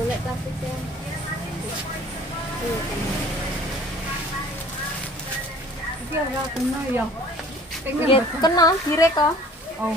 golek kartusnya. Iki ora kena ya. Nggih, kena direk kok. Oh.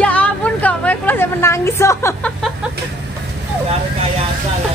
Ya ampun kok, aku saya menangis so. Rekayasa ya.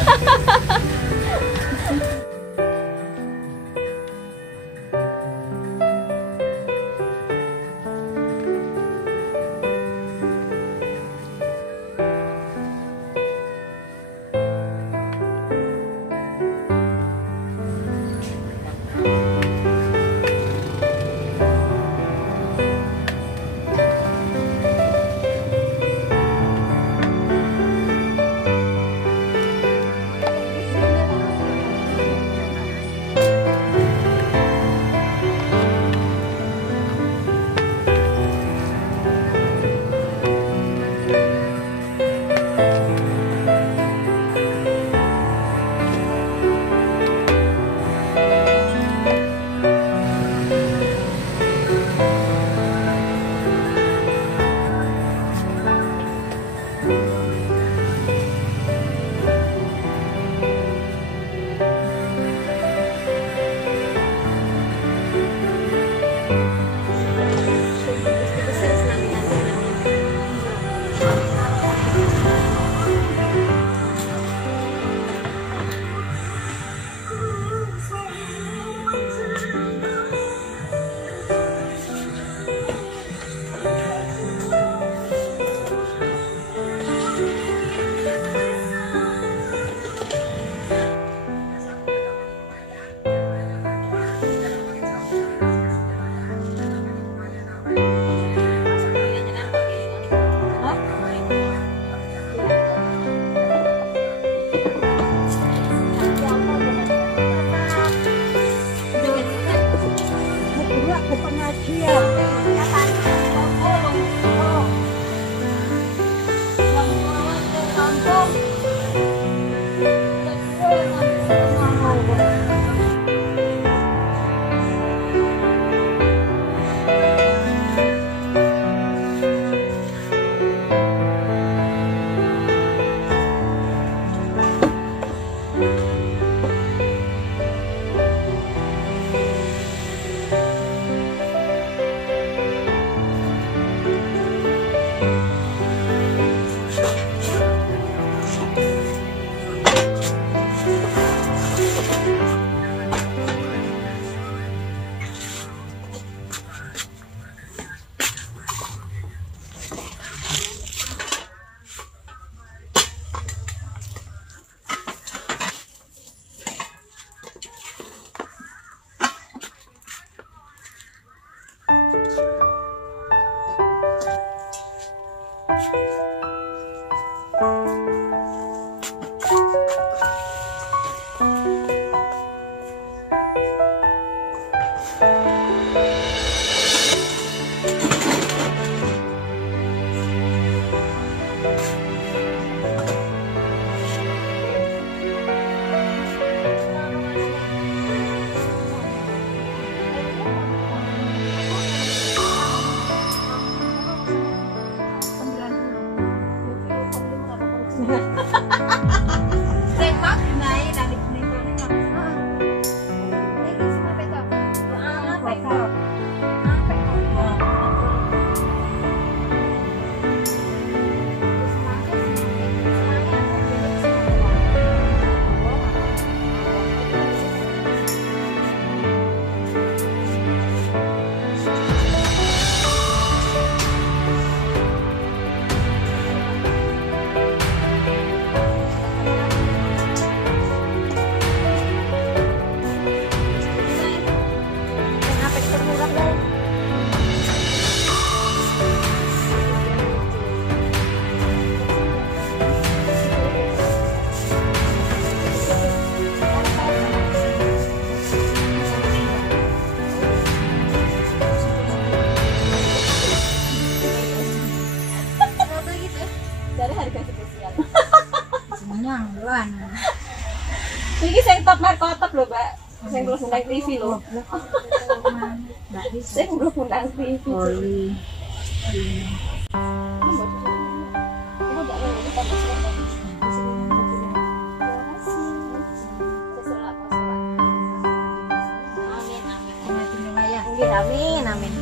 Saya maknai nyangguan. Iki sing top markotop lho, Mbak. Sing kula undang TV lho. Sing kula undang TV. Oli. Amin, amin.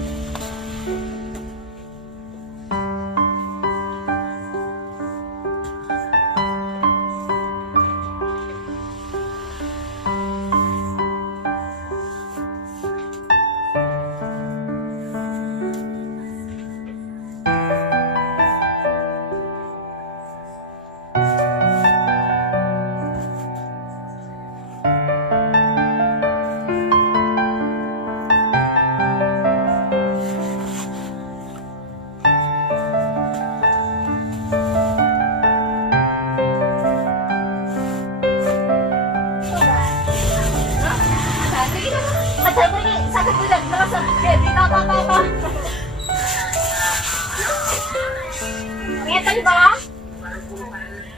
Ngeten, Pak.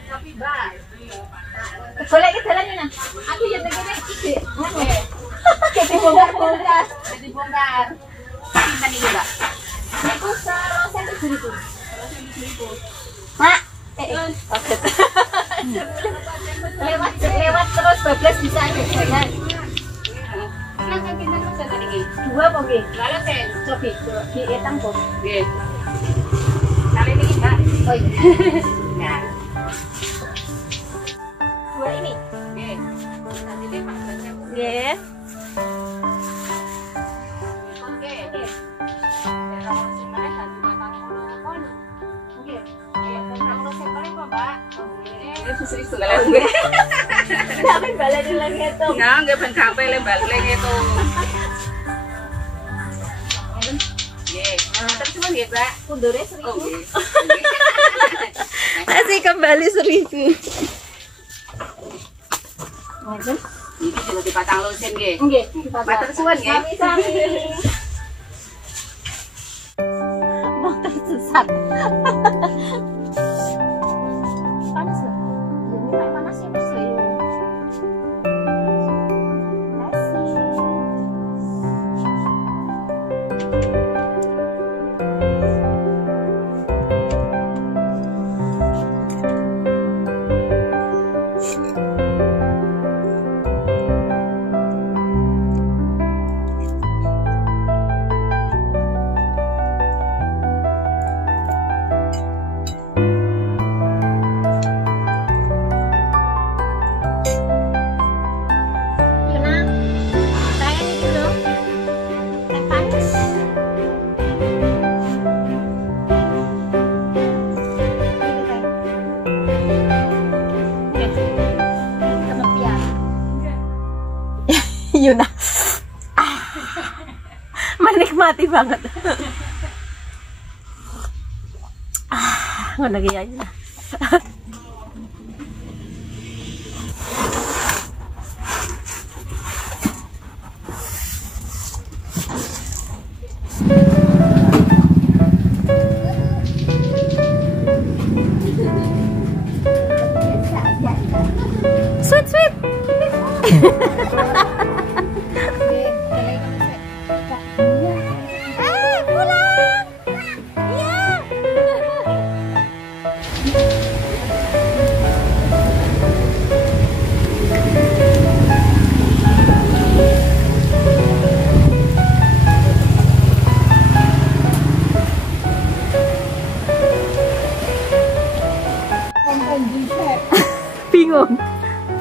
Tapi, Mbak. Golek iki dalan ini. Aku yo ngene iki. Ngene. Dibongkar-bongkar. Dibongkar. Pinten iki, Mbak? Niku 100.000. Mak, lewat terus bablas bisa dengan. Nang pinten pesan iki? 2 apa nggih? Lalu ten, cobi dietang kok. Nggih. Kali ini, Mbak. Oh iya. Nah. 2 ini. Nggih. Nanti deh Pak Belasnya. Nggih. Oke. Nggih. Ya kalau sing meneh dadi 40 kon. Nggih. Nggih, tenan lo sing paling kok, Mbak. Nggih. Wis segala nggih. Tapi baleni lagi itu. Nah, nggih ben gawe le balik itu. Terus nggih, Mbak. Pundure 1.000. Masih kembali 1.000. Ngoten. Iki juga dipatang lusin nggih. Nggih, dipatang. Matur suwun nggih. Sami-sami. Mau tersesat. Panas loh. Ini panas ya, Mas. Yuna menikmati banget. Ngono iki ya Yuna. Sweet sweet.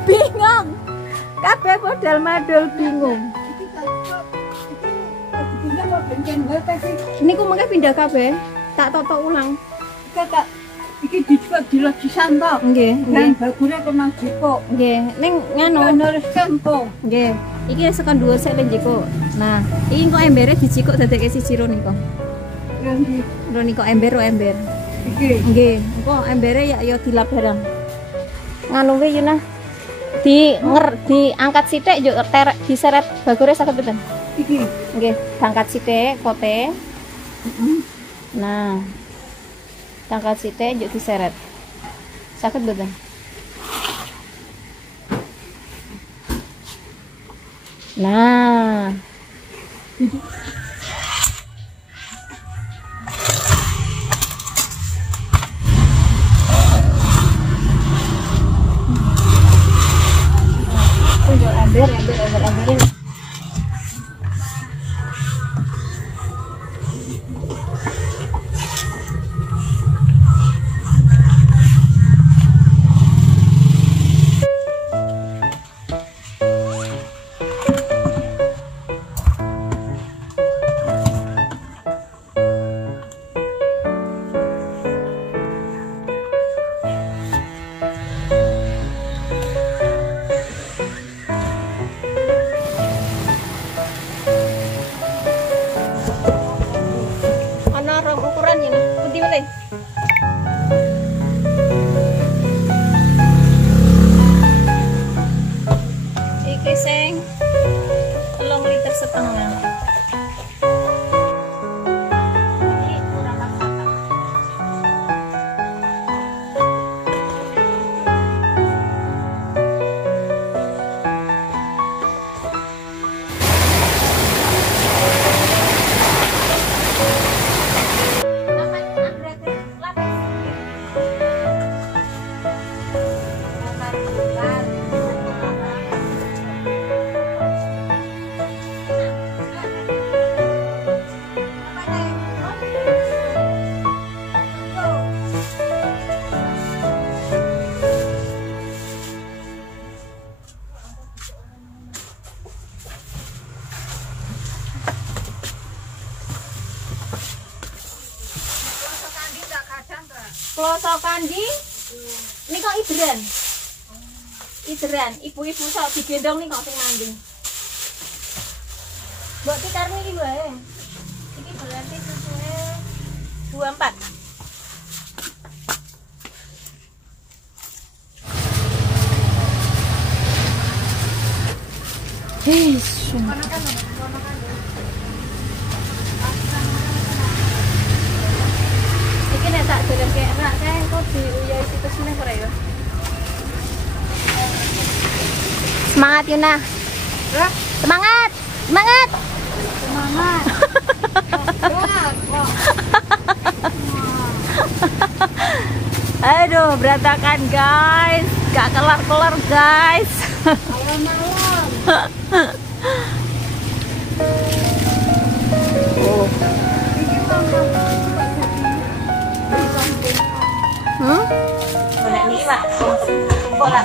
Bingung kabeh modal madul bingung. Ini ku mengke pindah kabeh tak toto ulang Tak iki dijual di lagi santo. nggih Nang bagune kena jiko. nggih ning nganu Nurus tempo. nggih iki sekon dhuwur sik lenjiko. Nah iki kok embere dijikuk dadekke siji ro nika ro nika ember Iki nggih engko embere ya dilap barang nganu kuwi Yuna diangkat sithik yo terek diseret bagure saged mboten iki nggih diangkat sithik kote nah diangkat sithik yo diseret saged mboten Nah, ember. Ana rong ukuran ini. Pundi wae. Iki sing 3,5 liter. Iki kurang masak. Klosokan di ini kok ideran ibu-ibu sok digendong nih kok sing mandi mbok dikarni iki wae iki berarti susunya 24. Iki nek tak dolen kerak kae engko diuyai situs meneh ora ya. Semangat Yuna. Semangat. Semangat. Semangat. Aduh, berantakan guys. Gak kelar-kelar guys. Malam-malam. Oh. Boleh nih, Pak. Bola.